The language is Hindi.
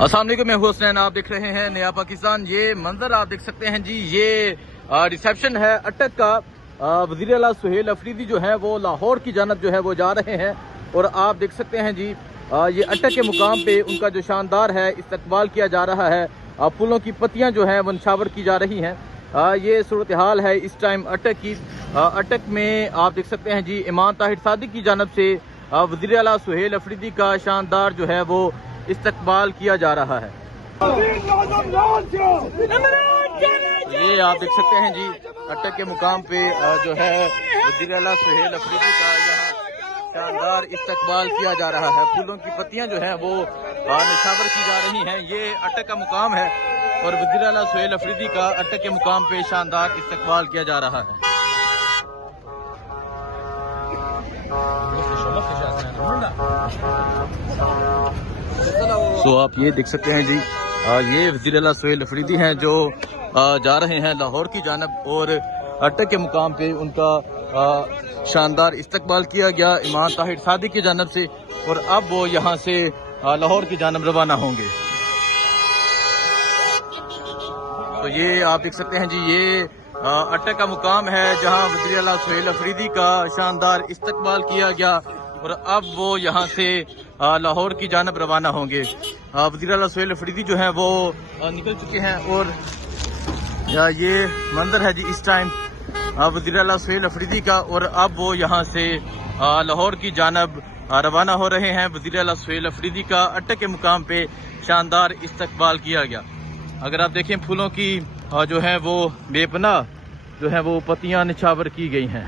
अस्सलाम वालेकुम, मैं हुसैन, आप देख रहे हैं नया पाकिस्तान। ये मंजर आप देख सकते हैं जी, ये रिसेप्शन है अटक का। वज़ीर आला सुहेल अफरीदी जो है वो लाहौर की जानब जो है वो जा रहे हैं और आप देख सकते हैं जी ये अटक के मुकाम पे उनका जो शानदार है इस्तकबाल किया जा रहा है। फूलों की पत्तियां जो हैं वो निछावर की जा रही हैं। ये सूरत हाल है इस टाइम अटक की। अटक में आप देख सकते हैं जी इमाम ताहिर सादिक की जानब से वज़ीर आला सुहेल अफरीदी का शानदार जो है वो इस्तकबाल किया जा रहा है। ये आप देख सकते हैं जी अटक के मुकाम पे जो है वज़ीर आला सुहेल अफरीदी का यहाँ शानदार इस्तकबाल किया जा रहा है। फूलों की पत्तियां जो है वो निछावर की जा रही हैं। ये अटक का मुकाम है और वज़ीर आला सुहेल अफरीदी का अटक के मुकाम पे शानदार इस्तकबाल किया जा रहा है। तो आप ये देख सकते हैं जी ये वज़ीर आला सुहेल अफरीदी हैं जो जा रहे हैं लाहौर की जानब और अटक के मुकाम पे उनका शानदार इस्तकबाल किया गया इमाम ताहिर सादिक की जानब से और अब वो यहाँ से लाहौर की जानब रवाना होंगे। तो ये आप देख सकते हैं जी ये अटक का मुकाम है जहाँ वज़ीर आला सुहेल अफरीदी का शानदार इस्तकबाल किया गया और अब वो यहाँ से लाहौर की जानब रवाना होंगे। वज़ीर आला सुहेल अफरीदी जो है वो निकल चुके हैं और ये मंजर है जी इस टाइम वज़ीर आला सुहेल अफरीदी का और अब वो यहाँ से लाहौर की जानब रवाना हो रहे हैं। वज़ीर आला सुहेल अफरीदी का अटक के मुकाम पे शानदार इस्तकबाल किया गया। अगर आप देखें फूलों की जो है वो बेपनाह जो है वो पत्तियां निछावर की गई हैं।